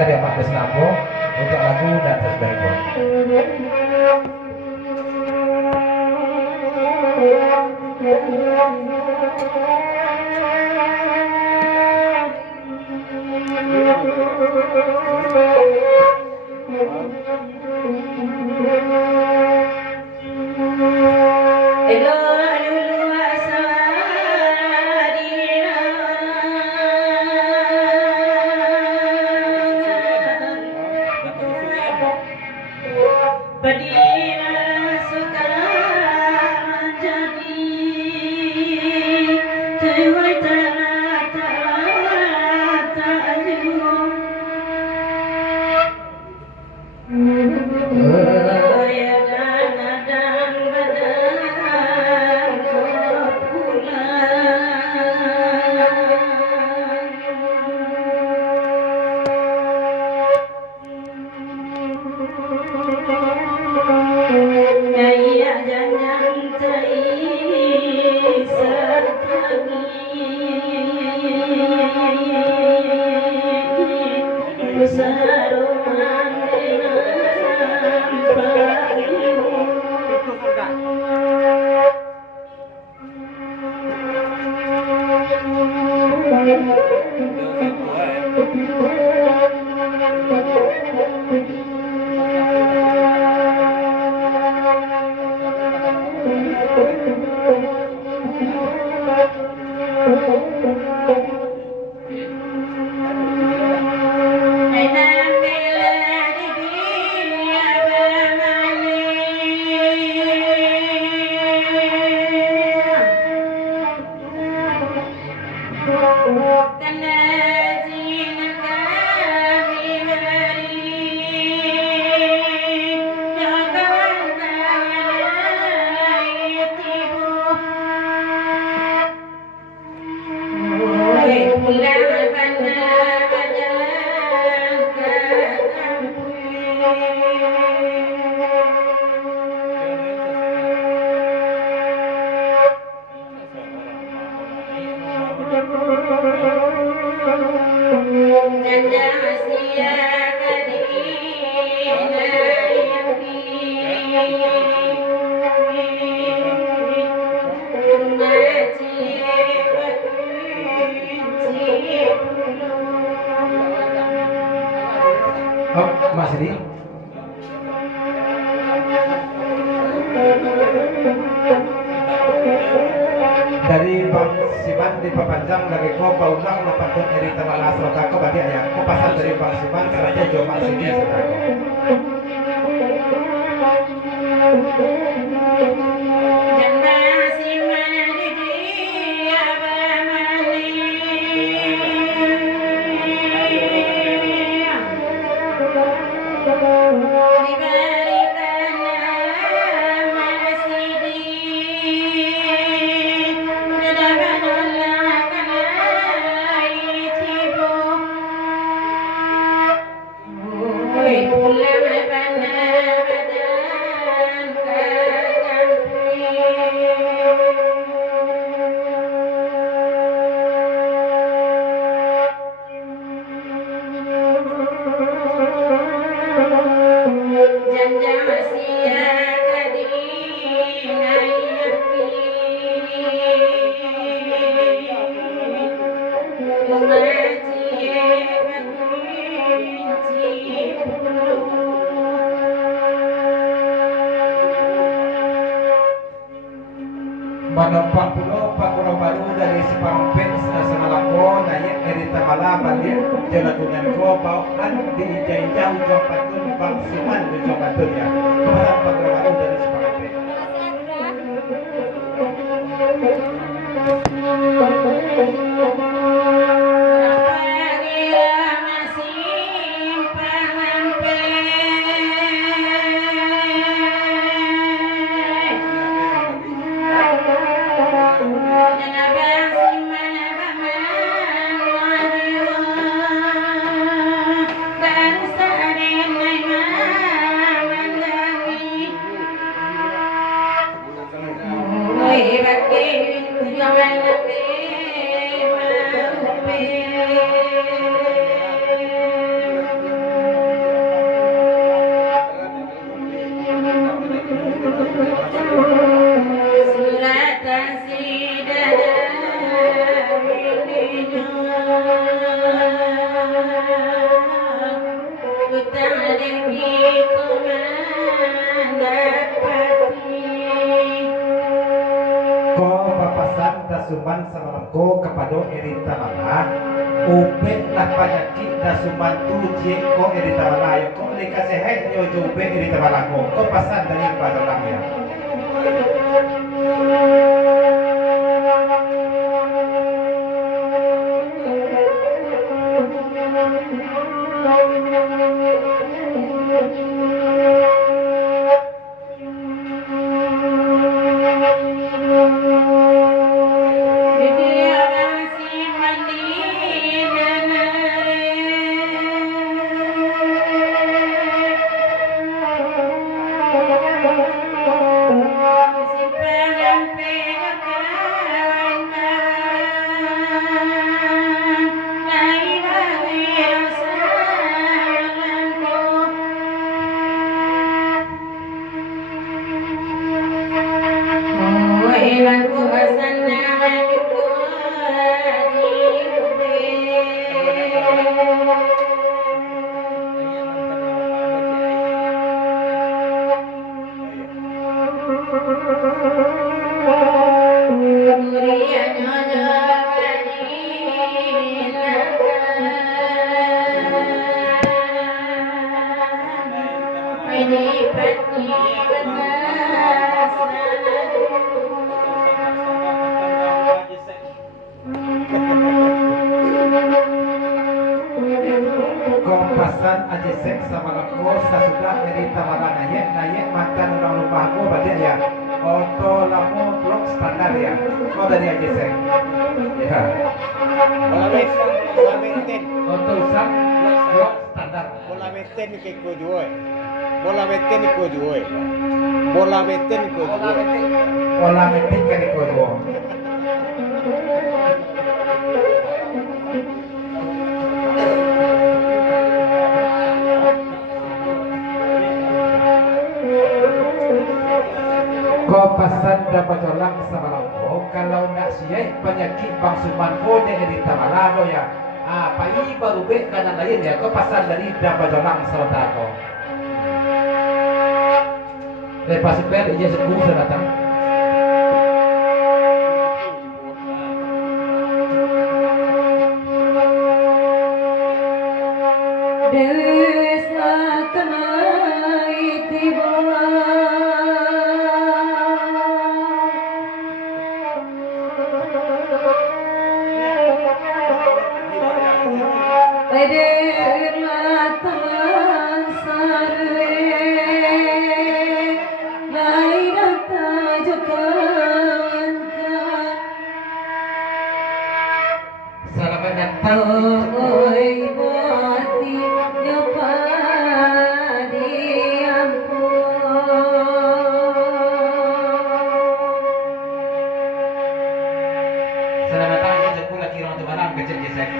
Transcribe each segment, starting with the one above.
dari Ahmad Desnambo untuk lagu dan sesudah Mas Edi dari Bang Siman di Papanjang lagi ko paulang napatun eri tamalas rotako berarti ayah ko pasal dari Bang Siman serta Joma Sini serta Manopang pulo Pakuro baru dari Sepampen Semalako naik eri tamala bandir jalatungan ko bauan di jauh ujung patun Bang Siman ujung patunnya kepada Pakuro baru dari Sepampen. dasuman samalangko kepada erita mala upet lah penyakit dasuman tuje ko erita mala yo ko dikasih hek yo jube erita mala ko pasan dari padolang ya. Kompasan aja seks sama leko sasudah erita mala nayek mantan orang lupa aku berarti ya auto lamu blok standar ya kau dari aja seks ya bola benten auto usap blok standar bola benten ke ko jual bola benten ko jual bola benten ko jual pola metik kan ikut gua Kopasan dapat orang samalampo kalau nak siai penyakit bangsuman ko de erita malado ya pai baru be kanan lain ya kopasan dari dapat orang saudara lepas super ije seku sudah datang desa kenai tiba selamat datang selamat datang aja seku lagi orang tu malam kecil jesek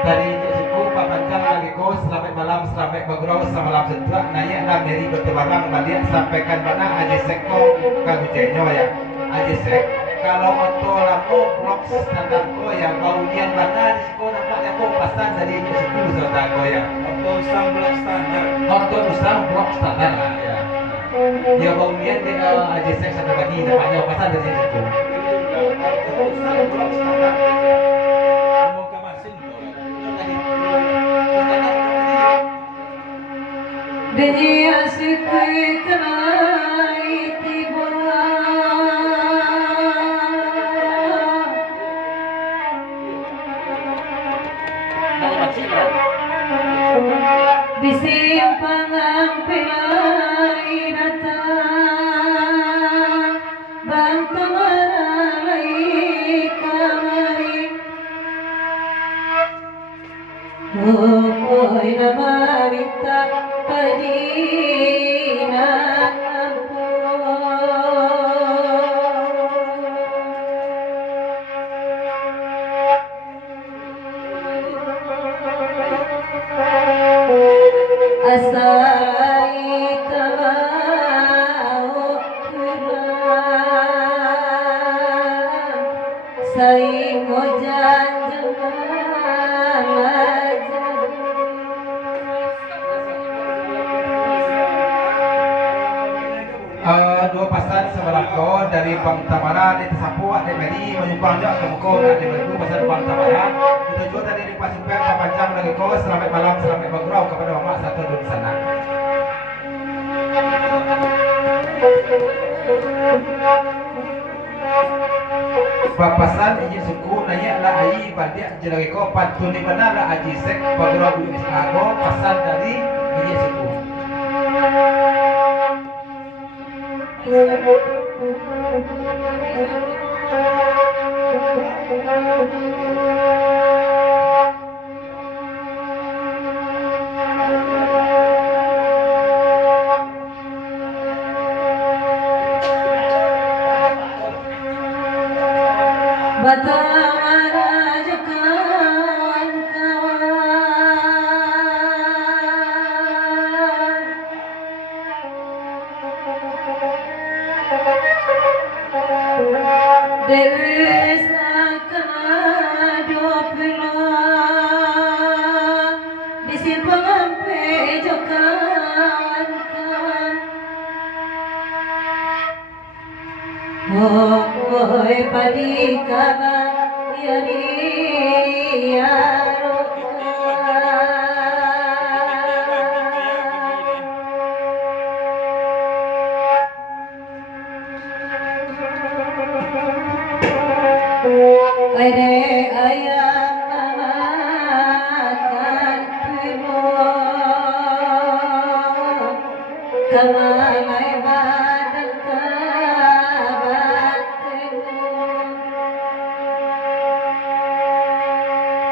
dari Jessiku Pak Panjang lagi ko selamat malam selamat bagrau semalam setua nanya lah dari bertebarang balik sampaikan mana aja seko kagujenyo ya aja sek kalau auto lamu blok standar ko ya baulian mana di siko nampaknya ko pasan dari Jessiku saudara ko ya auto usang blok standar auto usang blok standar ya ya baulian di aja sek satu pagi nampaknya pasan dari Jessiku auto usang blok standar Dia sikit naik tiba di simpangan pelai datang bantang alai kamari oh nama minta padina asai tahu Bang Tamara di Sapua di Meri menyumbang juga ke Mekong di Meriku pasal Bang Tamara. Kita juga tadi di Pak Super panjang lagi kau selamat malam selamat bergurau kepada Mama satu di sana. Papasan izin suku nanya lah ai badia jelagi kau pantun di mana lah aji sek bergurau di Isago pasan dari izin suku. Batara kawan-kawan Desa kena dopila di simpang pejo kawan-kawan Oi padi